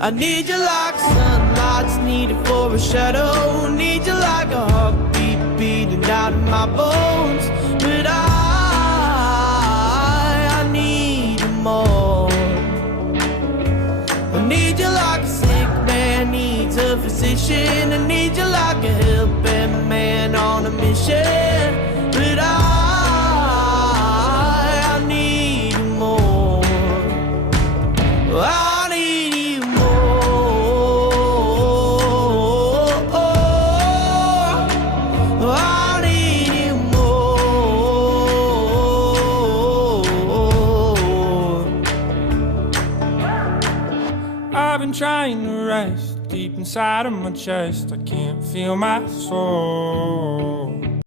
I need you like sunlight's needed for a shadow. Need you like a heartbeat beating out of my bones. But I need you more. I need you like a sick man needs a physician. I need you like a helping man on a mission. But I need you more. I need you more. I need you more. I've been trying to rest deep inside of my chest. I can't feel my soul.